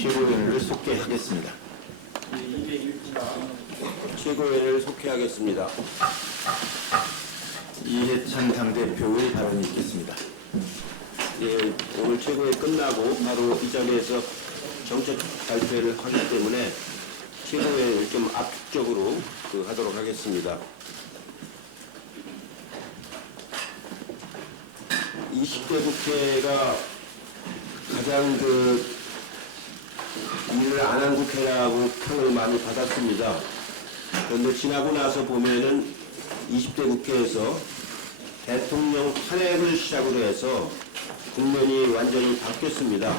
최고위원을 속개하겠습니다. 최고위원을 속개하겠습니다. 이해찬 당대표의 발언이 있겠습니다. 예, 오늘 최고회 끝나고 바로 이 자리에서 정책 발표를 하기 때문에 최고회를 좀 압축적으로 하도록 하겠습니다. 20대 국회가 가장 일을 안 한 국회라고 평을 많이 받았습니다. 그런데 지나고 나서 보면은 20대 국회에서 대통령 탄핵을 시작으로 해서 국면이 완전히 바뀌었습니다.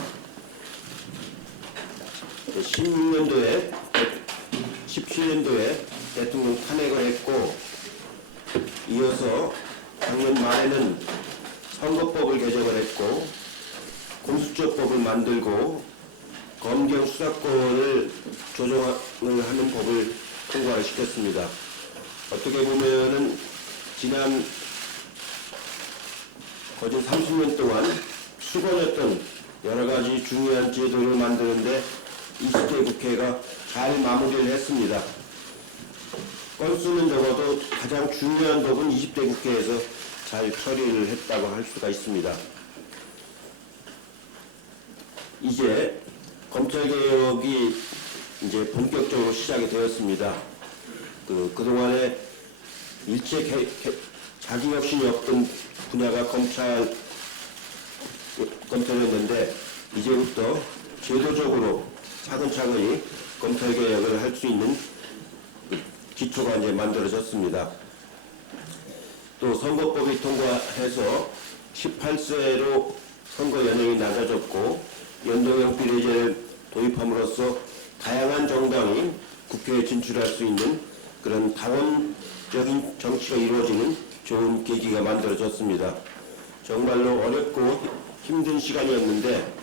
17년도에 대통령 탄핵을 했고, 이어서 작년 말에는 선거법을 개정을 했고, 공수처법을 만들고, 검경 수사권을 조정을 하는 법을 통과를 시켰습니다. 어떻게 보면은 지난 거진 30년 동안 수건이었던 여러 가지 중요한 제도를 만드는데 20대 국회가 잘 마무리를 했습니다. 건수는 적어도 가장 중요한 법은 20대 국회에서 잘 처리를 했다고 할 수가 있습니다. 이제 검찰개혁이 이제 본격적으로 시작이 되었습니다. 그동안에 일체 자기 혁신이 없던 분야가 검찰이었는데 이제부터 제도적으로 차근차근히 검찰개혁을 할 수 있는 기초가 이제 만들어졌습니다. 또 선거법이 통과해서 18세로 선거 연령이 낮아졌고 연동형 비례제를 도입함으로써 다양한 정당이 국회에 진출할 수 있는 그런 다원적인 정치가 이루어지는 좋은 계기가 만들어졌습니다. 정말로 어렵고 힘든 시간이었는데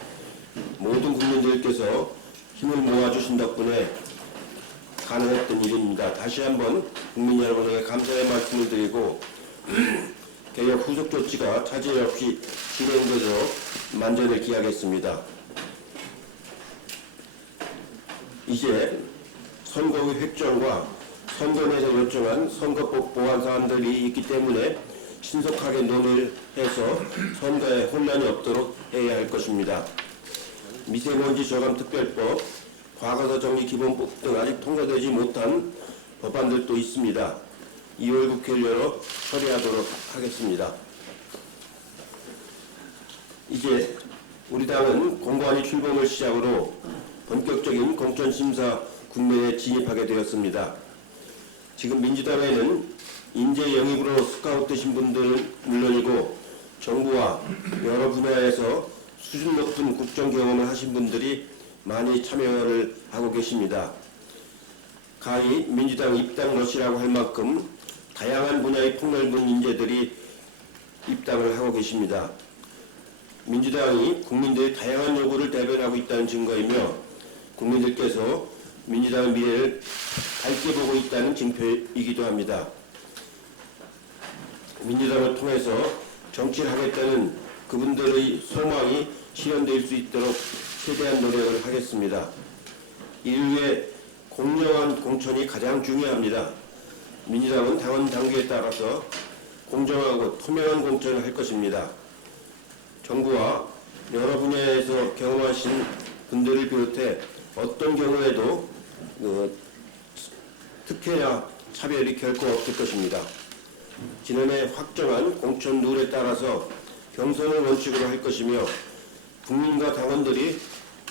모든 국민들께서 힘을 모아주신 덕분에 가능했던 일입니다. 다시 한번 국민 여러분에게 감사의 말씀을 드리고 개혁 후속 조치가 차질 없이 진행되도록 만전을 기하겠습니다. 이제 선거의 획정과 선거에서 요청한 선거법 보완 사안들이 있기 때문에 신속하게 논의를 해서 선거에 혼란이 없도록 해야 할 것입니다. 미세먼지 저감 특별법, 과거사 정리 기본법 등 아직 통과되지 못한 법안들도 있습니다. 2월 국회를 열어 처리하도록 하겠습니다. 이제 우리 당은 공관위 출범을 시작으로 본격적인 공천심사 국면에 진입하게 되었습니다. 지금 민주당에는 인재 영입으로 스카우트되신 분들은 물론이고 정부와 여러 분야에서 수준 높은 국정 경험을 하신 분들이 많이 참여를 하고 계십니다. 가히 민주당 입당 러시라고 할 만큼 다양한 분야의 폭넓은 인재들이 입당을 하고 계십니다. 민주당이 국민들의 다양한 요구를 대변하고 있다는 증거이며 국민들께서 민주당의 미래를 밝게 보고 있다는 징표이기도 합니다. 민주당을 통해서 정치를 하겠다는 그분들의 소망이 실현될 수 있도록 최대한 노력을 하겠습니다. 이를 위해 공정한 공천이 가장 중요합니다. 민주당은 당원 당규에 따라서 공정하고 투명한 공천을 할 것입니다. 정부와 여러 분야에서 경험하신 분들을 비롯해 어떤 경우에도 특혜나 차별이 결코 없을 것입니다. 지난해 확정한 공천 룰에 따라서 경선을 원칙으로 할 것이며 국민과 당원들이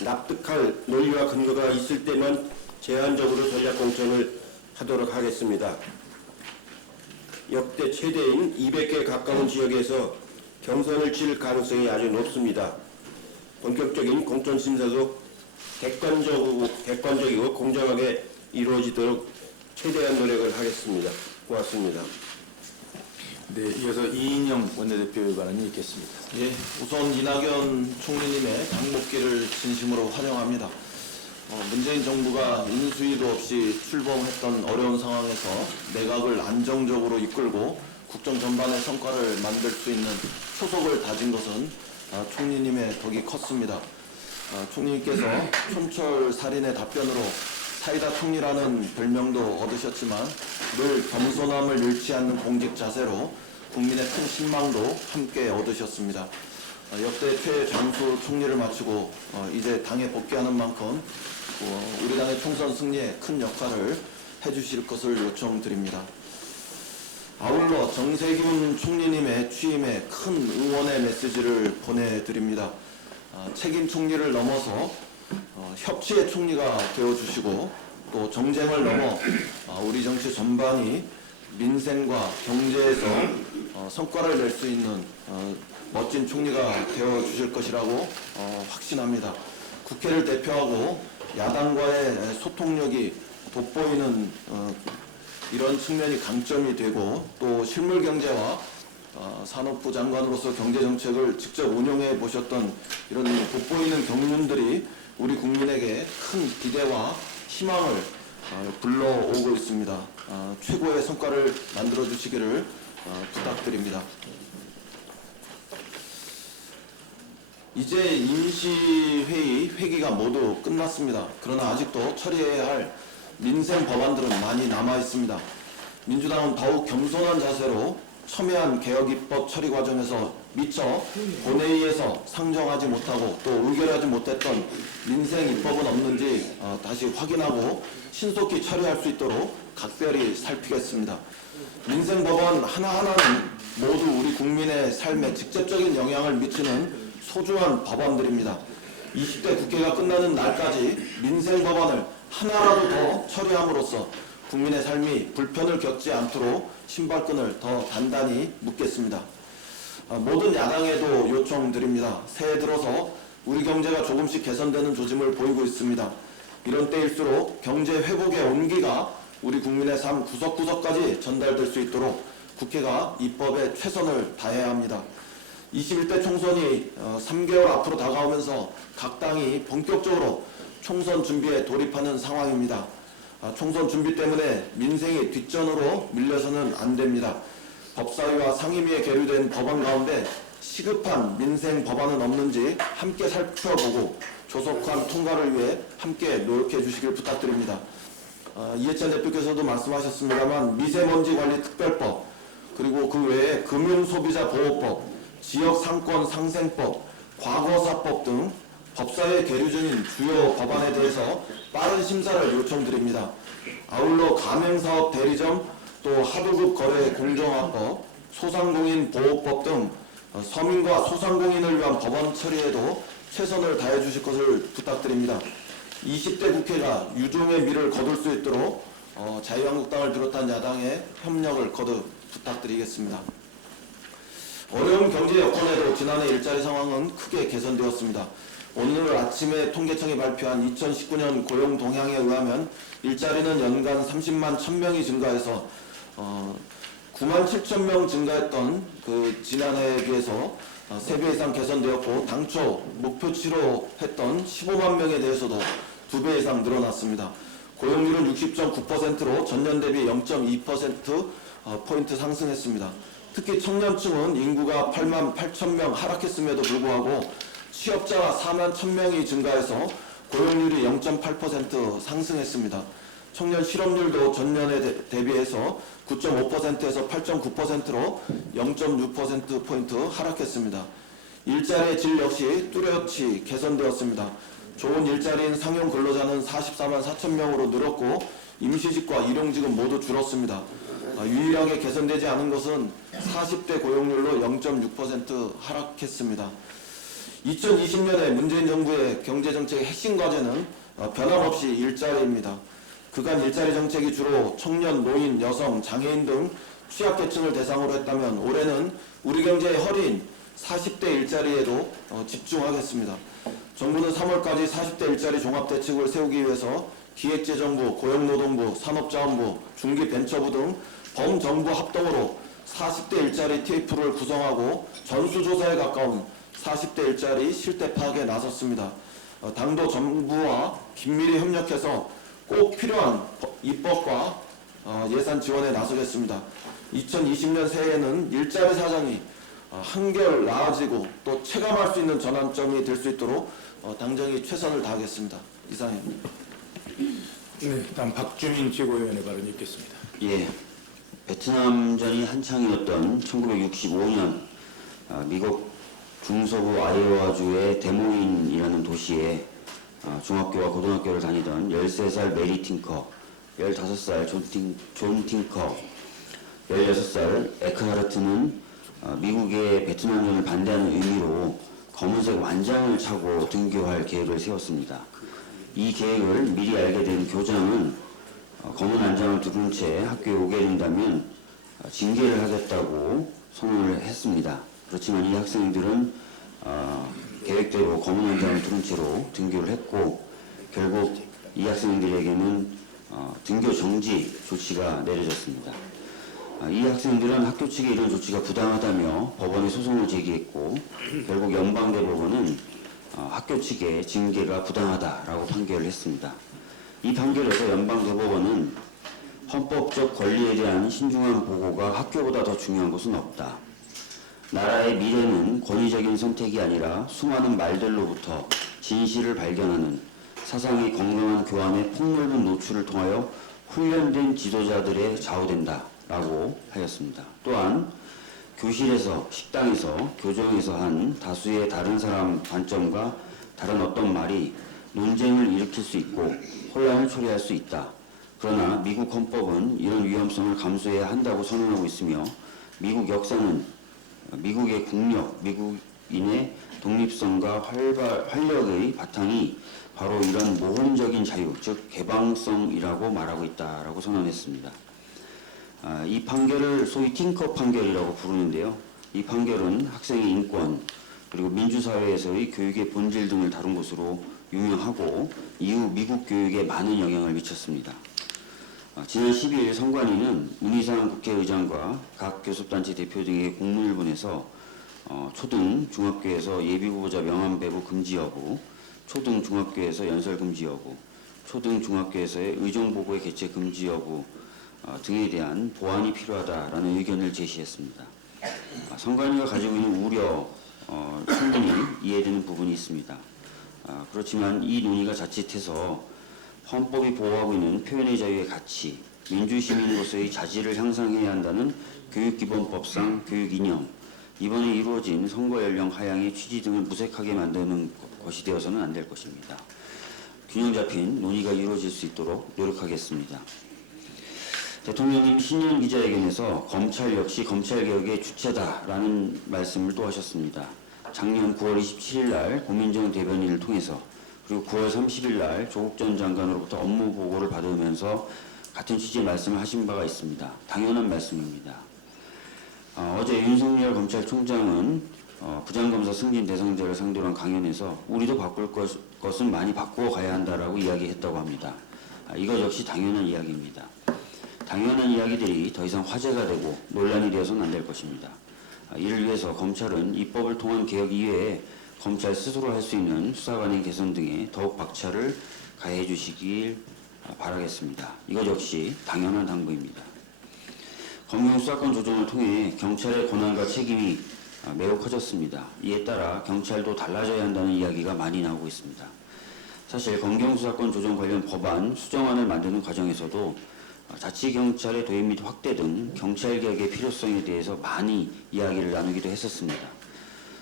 납득할 논리와 근거가 있을 때만 제한적으로 전략 공천을 하도록 하겠습니다. 역대 최대인 200개 가까운 지역에서 경선을 치를 가능성이 아주 높습니다. 본격적인 공천 심사도 객관적이고 공정하게 이루어지도록 최대한 노력을 하겠습니다. 고맙습니다. 네, 이어서 이인영 원내대표의 발언이 있겠습니다. 예, 우선 이낙연 총리님의 당목기를 진심으로 환영합니다. 문재인 정부가 인수위도 없이 출범했던 어려운 상황에서 내각을 안정적으로 이끌고 국정 전반의 성과를 만들 수 있는 초석을 다진 것은 총리님의 덕이 컸습니다. 총리님께서 촌철 살인의 답변으로 사이다 총리라는 별명도 얻으셨지만 늘 겸손함을 잃지 않는 공직 자세로 국민의 큰 신망도 함께 얻으셨습니다. 역대 최장수 총리를 마치고 이제 당에 복귀하는 만큼 우리 당의 총선 승리에 큰 역할을 해주실 것을 요청드립니다. 아울러 정세균 총리님의 취임에 큰 응원의 메시지를 보내드립니다. 책임 총리를 넘어서 협치의 총리가 되어주시고 또 정쟁을 넘어 우리 정치 전반이 민생과 경제에서 성과를 낼 수 있는 멋진 총리가 되어주실 것이라고 확신합니다. 국회를 대표하고 야당과의 소통력이 돋보이는 이런 측면이 강점이 되고 또 실물경제와 산업부 장관으로서 경제정책을 직접 운영해 보셨던 이런 돋보이는 경륜들이 우리 국민에게 큰 기대와 희망을 불러오고 있습니다. 최고의 성과를 만들어 주시기를 부탁드립니다. 이제 임시회의 회기가 모두 끝났습니다. 그러나 아직도 처리해야 할 민생 법안들은 많이 남아 있습니다. 민주당은 더욱 겸손한 자세로 첨예한 개혁 입법 처리 과정에서 미처 본회의에서 상정하지 못하고 또 의결하지 못했던 민생 입법은 없는지 다시 확인하고 신속히 처리할 수 있도록 각별히 살피겠습니다. 민생 법안 하나하나는 모두 우리 국민의 삶에 직접적인 영향을 미치는 소중한 법안들입니다. 20대 국회가 끝나는 날까지 민생 법안을 하나라도 더 처리함으로써 국민의 삶이 불편을 겪지 않도록 신발끈을 더 단단히 묶겠습니다. 모든 야당에도 요청드립니다. 새해 들어서 우리 경제가 조금씩 개선되는 조짐을 보이고 있습니다. 이런 때일수록 경제 회복의 온기가 우리 국민의 삶 구석구석까지 전달될 수 있도록 국회가 입법에 최선을 다해야 합니다. 21대 총선이 3개월 앞으로 다가오면서 각 당이 본격적으로 총선 준비에 돌입하는 상황입니다. 총선 준비 때문에 민생이 뒷전으로 밀려서는 안 됩니다. 법사위와 상임위에 계류된 법안 가운데 시급한 민생 법안은 없는지 함께 살펴보고 조속한 통과를 위해 함께 노력해 주시길 부탁드립니다. 이해찬 대표께서도 말씀하셨습니다만 미세먼지 관리 특별법 그리고 그 외에 금융소비자보호법, 지역상권상생법, 과거사법 등 법사위에 계류 중인 주요 법안에 대해서 빠른 심사를 요청드립니다. 아울러 가맹사업 대리점, 또 하도급 거래 공정화법, 소상공인 보호법 등 서민과 소상공인을 위한 법안 처리에도 최선을 다해 주실 것을 부탁드립니다. 20대 국회가 유종의 미를 거둘 수 있도록 자유한국당을 비롯한 야당의 협력을 거듭 부탁드리겠습니다. 어려운 경제 여건에도 지난해 일자리 상황은 크게 개선되었습니다. 오늘 아침에 통계청이 발표한 2019년 고용 동향에 의하면 일자리는 연간 30만 1000명이 증가해서 9만 7천 명 증가했던 그 지난해에 비해서 3배 이상 개선되었고 당초 목표치로 했던 15만 명에 대해서도 2배 이상 늘어났습니다. 고용률은 60.9%로 전년 대비 0.2%포인트 상승했습니다. 특히 청년층은 인구가 8만 8천 명 하락했음에도 불구하고 취업자가 4만 1,000명이 증가해서 고용률이 0.8% 상승했습니다. 청년 실업률도 전년에 대비해서 9.5%에서 8.9%로 0.6%포인트 하락했습니다. 일자리의 질 역시 뚜렷이 개선되었습니다. 좋은 일자리인 상용 근로자는 44만 4천 명으로 늘었고 임시직과 일용직은 모두 줄었습니다. 유일하게 개선되지 않은 것은 40대 고용률로 0.6% 하락했습니다. 2020년에 문재인 정부의 경제정책의 핵심 과제는 변함없이 일자리입니다. 그간 일자리 정책이 주로 청년, 노인, 여성, 장애인 등 취약계층을 대상으로 했다면 올해는 우리 경제의 허리인 40대 일자리에도 집중하겠습니다. 정부는 3월까지 40대 일자리 종합대책을 세우기 위해서 기획재정부, 고용노동부, 산업자원부, 중기벤처부 등 범정부 합동으로 40대 일자리 TF를 구성하고 전수조사에 가까운 40대 일자리 실태 파악에 나섰습니다. 당도 정부와 긴밀히 협력해서 꼭 필요한 입법과 예산 지원에 나서겠습니다. 2020년 새해에는 일자리 사정이 한결 나아지고 또 체감할 수 있는 전환점이 될 수 있도록 당정이 최선을 다하겠습니다. 이상입니다. 네, 다음 박주민 최고위원의 발언이 있겠습니다. 예, 베트남전이 한창이었던 1965년 미국 중서부 아이오와주의 데모인이라는 도시에 중학교와 고등학교를 다니던 13살 메리 팅커, 15살 존 팅커, 16살 에크하르트는 미국의 베트남전을 반대하는 의미로 검은색 완장을 차고 등교할 계획을 세웠습니다. 이 계획을 미리 알게 된 교장은 검은 완장을 두른 채 학교에 오게 된다면 징계를 하겠다고 선언을 했습니다. 그렇지만 이 학생들은 계획대로 검은 완장을 두른 채로 등교를 했고 결국 이 학생들에게는 등교 정지 조치가 내려졌습니다. 이 학생들은 학교 측의 이런 조치가 부당하다며 법원에 소송을 제기했고 결국 연방대법원은 학교 측의 징계가 부당하다라고 판결을 했습니다. 이 판결에서 연방대법원은 헌법적 권리에 대한 신중한 보고가 학교보다 더 중요한 것은 없다. 나라의 미래는 권위적인 선택이 아니라 수많은 말들로부터 진실을 발견하는 사상의 건강한 교환의 폭넓은 노출을 통하여 훈련된 지도자들의 좌우된다 라고 하였습니다. 또한 교실에서, 식당에서, 교정에서 한 다수의 다른 사람 관점과 다른 어떤 말이 논쟁을 일으킬 수 있고 혼란을 초래할 수 있다. 그러나 미국 헌법은 이런 위험성을 감수해야 한다고 선언하고 있으며 미국 역사는 미국의 국력, 미국인의 독립성과 활력의 바탕이 바로 이런 모험적인 자유, 즉 개방성이라고 말하고 있다라고 선언했습니다. 이 판결을 소위 팅커 판결이라고 부르는데요. 이 판결은 학생의 인권 그리고 민주사회에서의 교육의 본질 등을 다룬 것으로 유명하고 이후 미국 교육에 많은 영향을 미쳤습니다. 지난 12일 선관위는 문희상 국회의장과 각 교섭단체 대표 등의 공문을 보내서 초등, 중학교에서 예비후보자 명함 배부 금지 여부, 초등, 중학교에서 연설 금지 여부, 초등, 중학교에서의 의정보고의 개최 금지 여부 등에 대한 보완이 필요하다라는 의견을 제시했습니다. 선관위가 가지고 있는 우려 충분히 이해되는 부분이 있습니다. 그렇지만 이 논의가 자칫해서 헌법이 보호하고 있는 표현의 자유의 가치, 민주시민으로서의 자질을 향상해야 한다는 교육기본법상 교육 이념, 이번에 이루어진 선거연령 하향의 취지 등을 무색하게 만드는 것이 되어서는 안 될 것입니다. 균형 잡힌 논의가 이루어질 수 있도록 노력하겠습니다. 대통령님 신년 기자회견에서 검찰 역시 검찰개혁의 주체다라는 말씀을 또 하셨습니다. 작년 9월 27일 날 고민정 대변인을 통해서 그리고 9월 30일 날 조국 전 장관으로부터 업무 보고를 받으면서 같은 취지의 말씀을 하신 바가 있습니다. 당연한 말씀입니다. 어제 윤석열 검찰총장은 부장검사 승진 대상자를 상대로 한 강연에서 우리도 바꿀 것은 많이 바꾸어 가야 한다라고 이야기했다고 합니다. 이것 역시 당연한 이야기입니다. 당연한 이야기들이 더 이상 화제가 되고 논란이 되어서는 안 될 것입니다. 이를 위해서 검찰은 입법을 통한 개혁 이외에 검찰 스스로 할 수 있는 수사관의 개선 등에 더욱 박차를 가해 주시길 바라겠습니다. 이것 역시 당연한 당부입니다. 검경 수사권 조정을 통해 경찰의 권한과 책임이 매우 커졌습니다. 이에 따라 경찰도 달라져야 한다는 이야기가 많이 나오고 있습니다. 사실 검경 수사권 조정 관련 법안 수정안을 만드는 과정에서도 자치경찰의 도입 및 확대 등 경찰개혁의 필요성에 대해서 많이 이야기를 나누기도 했었습니다.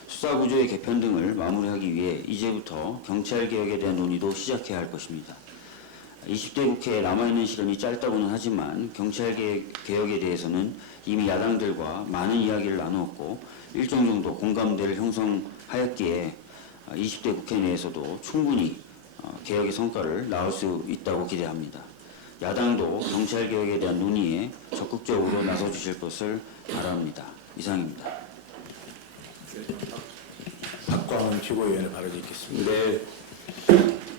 수사구조의 개편 등을 마무리하기 위해 이제부터 경찰개혁에 대한 논의도 시작해야 할 것입니다. 20대 국회에 남아있는 시간이 짧다고는 하지만 경찰개혁에 대해서는 이미 야당들과 많은 이야기를 나누었고 일정 정도 공감대를 형성하였기에 20대 국회 내에서도 충분히 개혁의 성과를 낳을 수 있다고 기대합니다. 야당도 경찰개혁에 대한 논의에 적극적으로 나서주실 것을 바랍니다. 이상입니다. 박광훈 최고위원의 발언이 있겠습니다. 네,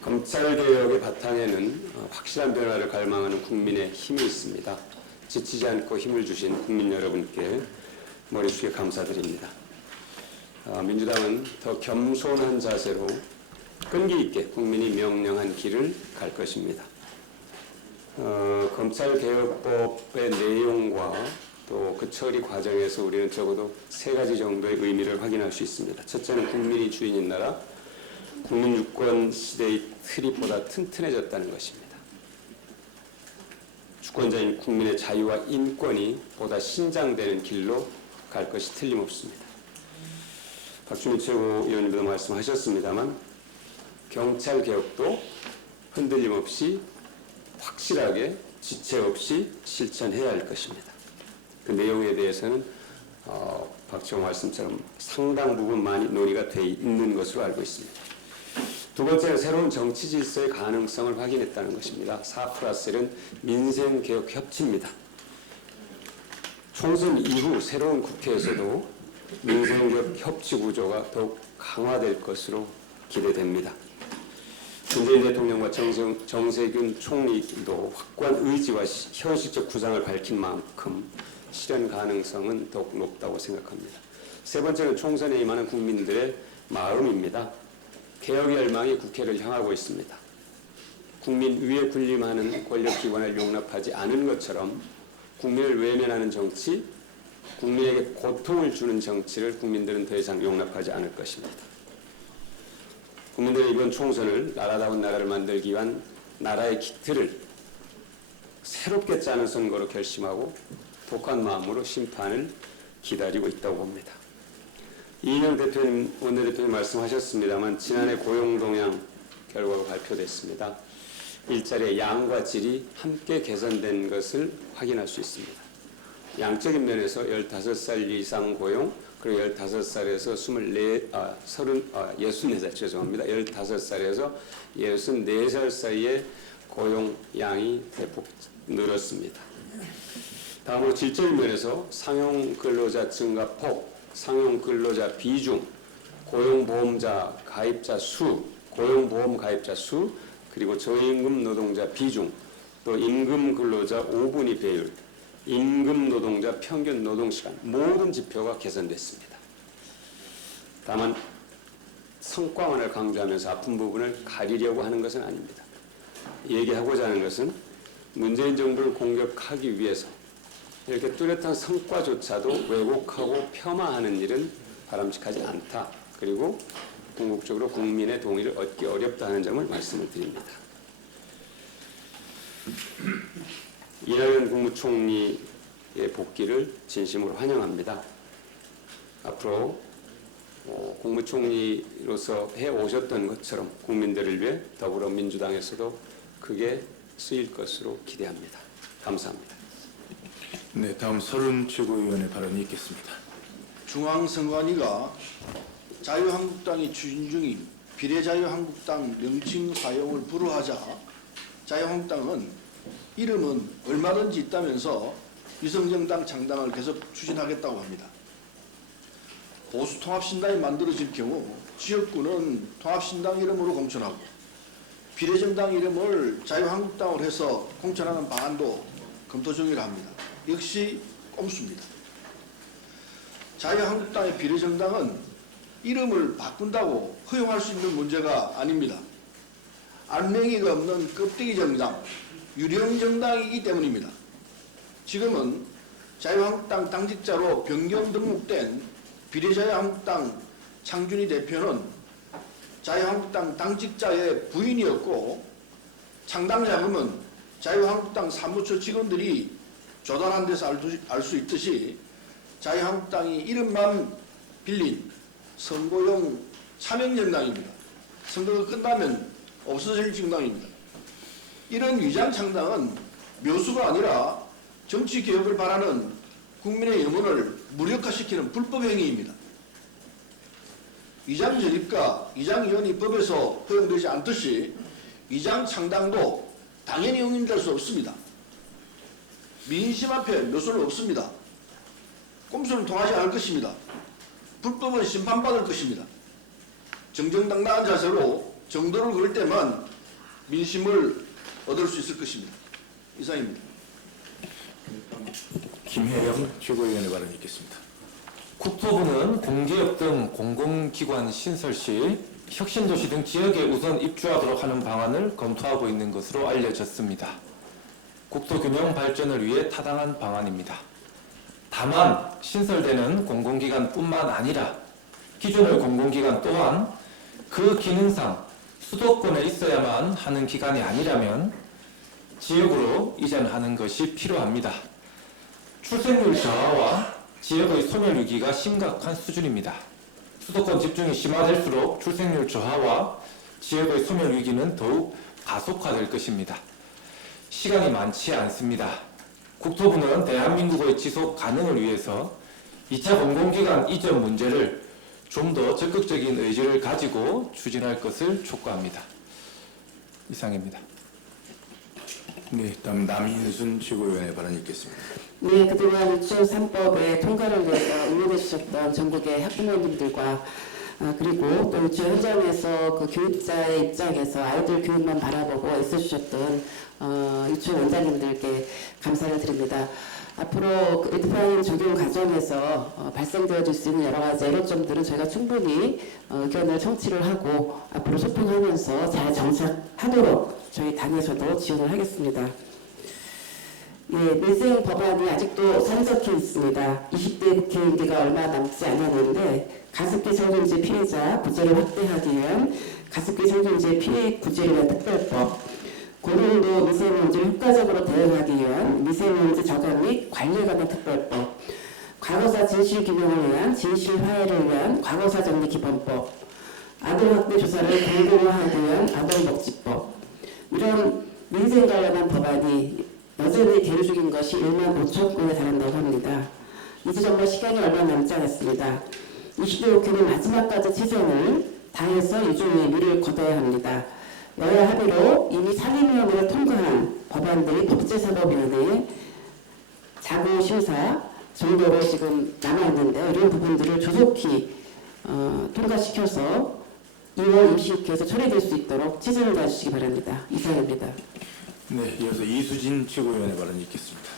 검찰개혁의 바탕에는 확실한 변화를 갈망하는 국민의 힘이 있습니다. 지치지 않고 힘을 주신 국민 여러분께 머리 숙여 감사드립니다. 민주당은 더 겸손한 자세로 끈기 있게 국민이 명령한 길을 갈 것입니다. 검찰개혁법의 내용과 또 그 처리 과정에서 우리는 적어도 세 가지 정도의 의미를 확인할 수 있습니다. 첫째는 국민이 주인인 나라, 국민 유권 시대의 틀이 보다 튼튼해졌다는 것입니다. 주권자인 국민의 자유와 인권이 보다 신장되는 길로 갈 것이 틀림없습니다. 박주민 최고위원님도 말씀하셨습니다만 경찰 개혁도 흔들림 없이 확실하게 지체 없이 실천해야 할 것입니다. 그 내용에 대해서는 박지원 말씀처럼 상당 부분 많이 논의가 돼 있는 것으로 알고 있습니다. 두 번째는 새로운 정치 질서의 가능성을 확인했다는 것입니다. 4+1은 민생개혁협치입니다. 총선 이후 새로운 국회에서도 민생개혁 협치 구조가 더욱 강화될 것으로 기대됩니다. 문재인 대통령과 정세균 총리도 확고한 의지와 현실적 구상을 밝힌 만큼 실현 가능성은 더욱 높다고 생각합니다. 세 번째는 총선에 임하는 국민들의 마음입니다. 개혁의 열망이 국회를 향하고 있습니다. 국민 위에 군림하는 권력기관을 용납하지 않은 것처럼 국민을 외면하는 정치, 국민에게 고통을 주는 정치를 국민들은 더 이상 용납하지 않을 것입니다. 국민들의 이번 총선을 나라다운 나라를 만들기 위한 나라의 기틀을 새롭게 짜는 선거로 결심하고 독한 마음으로 심판을 기다리고 있다고 봅니다. 이인영 원내대표님 말씀하셨습니다만 지난해 고용동향 결과가 발표됐습니다. 일자리의 양과 질이 함께 개선된 것을 확인할 수 있습니다. 양적인 면에서 15살 이상 고용, 그리고 15살에서 64살 죄송합니다. 15살에서 64살 사이의 고용량이 대폭 늘었습니다. 다음으로 질적인 면에서 상용 근로자 증가폭, 상용 근로자 비중, 고용보험자 가입자 수, 고용보험 가입자 수, 그리고 저임금 노동자 비중, 또 임금 근로자 5분위 배율, 임금 노동자 평균 노동시간 모든 지표가 개선됐습니다. 다만 성과만을 강조하면서 아픈 부분을 가리려고 하는 것은 아닙니다. 얘기하고자 하는 것은 문재인 정부를 공격하기 위해서 이렇게 뚜렷한 성과조차도 왜곡하고 폄하하는 일은 바람직하지 않다. 그리고 궁극적으로 국민의 동의를 얻기 어렵다 하는 점을 말씀을 드립니다. 이낙연 국무총리의 복귀를 진심으로 환영합니다. 앞으로 국무총리로서 해오셨던 것처럼 국민들을 위해 더불어민주당에서도 크게 쓰일 것으로 기대합니다. 감사합니다. 네, 다음 서른 최고위원의 발언이 있겠습니다. 중앙선관위가 자유한국당이 추진 중인 비례자유한국당 명칭 사용을 불허하자 자유한국당은 이름은 얼마든지 있다면서 위성정당 창당을 계속 추진하겠다고 합니다. 보수통합신당이 만들어질 경우 지역구는 통합신당 이름으로 공천하고 비례정당 이름을 자유한국당으로 해서 공천하는 방안도 검토 중이라 합니다. 역시 꼼수입니다. 자유한국당의 비례정당은 이름을 바꾼다고 허용할 수 있는 문제가 아닙니다. 알맹이가 없는 껍데기 정당, 유령 정당이기 때문입니다. 지금은 자유한국당 당직자로 변경 등록된 비례자유한국당 창준희 대표는 자유한국당 당직자의 부인이었고 창당 자금은 자유한국당 사무처 직원들이 조달한 데서 알 수 있듯이 자유한국당이 이름만 빌린 선거용 차명정당입니다. 선거가 끝나면 없어질 정당입니다. 이런 위장창당은 묘수가 아니라 정치개혁을 바라는 국민의 염원을 무력화시키는 불법행위입니다. 위장전입과 위장이혼이 법에서 허용되지 않듯이 위장창당도 당연히 용인될 수 없습니다. 민심 앞에 묘수는 없습니다. 꼼수는 통하지 않을 것입니다. 불법은 심판받을 것입니다. 정정당당한 자세로 정도를 그을 때만 민심을 얻을 수 있을 것입니다. 이상입니다. 김혜영 최고위원의 발언이 있겠습니다. 국토부는 공기업 등 공공기관 신설 시 혁신도시 등 지역에 우선 입주하도록 하는 방안을 검토하고 있는 것으로 알려졌습니다. 국토균형 발전을 위해 타당한 방안입니다. 다만 신설되는 공공기관뿐만 아니라 기존의 공공기관 또한 그 기능상 수도권에 있어야만 하는 기관이 아니라면 지역으로 이전하는 것이 필요합니다. 출생률 저하와 지역의 소멸 위기가 심각한 수준입니다. 수도권 집중이 심화될수록 출생률 저하와 지역의 소멸 위기는 더욱 가속화될 것입니다. 시간이 많지 않습니다. 국토부는 대한민국의 지속 가능을 위해서 2차 공공기관 이전 문제를 좀 더 적극적인 의지를 가지고 추진할 것을 촉구합니다. 이상입니다. 네, 다음 남인순 최고위원의 발언이 있겠습니다. 네, 그동안 유치원 3법의 통과를 위해서 응원해 주셨던 전국의 학부모님들과 그리고 또 유치원 현장에서 그 교육자의 입장에서 아이들 교육만 바라보고 애써주셨던 유치원 원장님들께 감사를 드립니다. 앞으로 그 에듀파인 적용 과정에서 발생되어질 수 있는 여러 가지 애로점들은 저희가 충분히 의견을 청취를 하고 앞으로 소통하면서 잘 정착하도록 저희 당에서도 지원을 하겠습니다. 예, 민생 법안이 아직도 산적해 있습니다. 20대 국회 임기가 얼마 남지 않았는데 가습기 살균제 피해자 구제를 확대하기 위한 가습기 살균제 피해 구제를 위한 특별법, 고농도 미세먼지를 효과적으로 대응하기 위한 미세먼지 저감 및 관리에 관한 특별법, 과거사 진실 규명을 위한 진실 화해를 위한 과거사 정리 기본법, 아동 학대 조사를 공공화하기 위한 아동복지법, 이런 민생 관련한 법안이 여전히 계류 중인 것이 1만 5천 건에 달한다고 합니다. 이제 정말 시간이 얼마 남지 않았습니다. 20대 국회는 마지막까지 치전을 다해서 유종의 미를 거둬야 합니다. 여야 합의로 이미 상임위원회를 통과한 법안들이 법제사법위원회에 자구심사 정도로 지금 남아있는데요. 이런 부분들을 조속히 통과시켜서 2월 임시국회에서 처리될 수 있도록 치전을 다해주시기 바랍니다. 이상입니다. 네, 이어서 이수진 최고위원의 발언이 있겠습니다.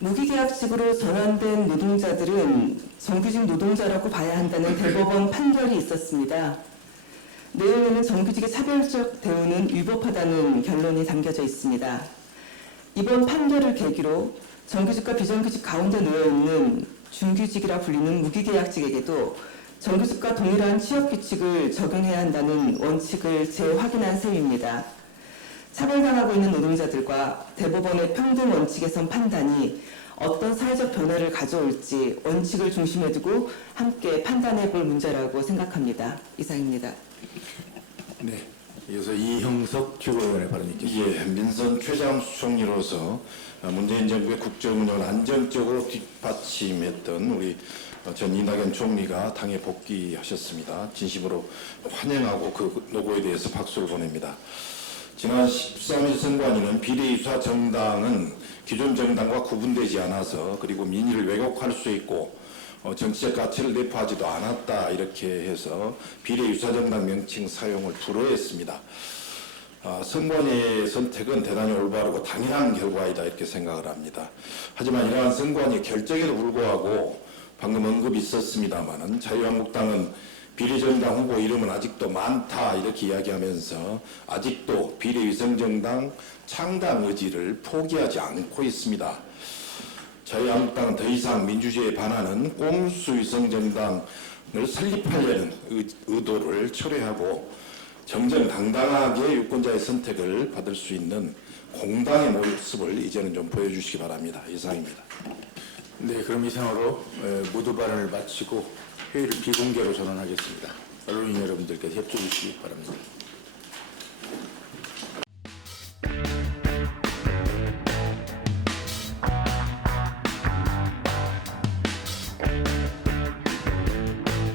무기계약직으로 전환된 노동자들은 정규직 노동자라고 봐야 한다는 대법원 판결이 있었습니다. 내용에는 정규직의 차별적 대우는 위법하다는 결론이 담겨져 있습니다. 이번 판결을 계기로 정규직과 비정규직 가운데 놓여있는 준규직이라 불리는 무기계약직에게도 정규직과 동일한 취업규칙을 적용해야 한다는 원칙을 재확인한 셈입니다. 차별당하고 있는 노동자들과 대법원의 평등 원칙에선 판단이 어떤 사회적 변화를 가져올지 원칙을 중심에 두고 함께 판단해 볼 문제라고 생각합니다. 이상입니다. 네, 이어서 이형석 최고위원의 발언이 있겠습니다. 예, 민선 최장수총리로서 문재인 정부의 국정운영을 안정적으로 뒷받침했던 우리 전 이낙연 총리가 당에 복귀하셨습니다. 진심으로 환영하고 그 노고에 대해서 박수를 보냅니다. 지난 13일 선관위는 비례유사 정당은 기존 정당과 구분되지 않아서 그리고 민의를 왜곡할 수 있고 정치적 가치를 내포하지도 않았다 이렇게 해서 비례유사정당 명칭 사용을 불허했습니다. 선관위의 선택은 대단히 올바르고 당연한 결과이다 이렇게 생각을 합니다. 하지만 이러한 선관위 결정에도 불구하고 방금 언급이 있었습니다마는 자유한국당은 비례정당 후보 이름은 아직도 많다 이렇게 이야기하면서 아직도 비례위성정당 창당 의지를 포기하지 않고 있습니다. 자유한국당은 더 이상 민주주의에 반하는 꼼수위성정당을 설립하려는 의도를 철회하고 정정당당하게 유권자의 선택을 받을 수 있는 공당의 모습을 이제는 좀 보여주시기 바랍니다. 이상입니다. 네, 그럼 이상으로 모두 발언을 마치고 회의를 비공개로 전환하겠습니다. 언론인 여러분들께서 협조해 주시기 바랍니다.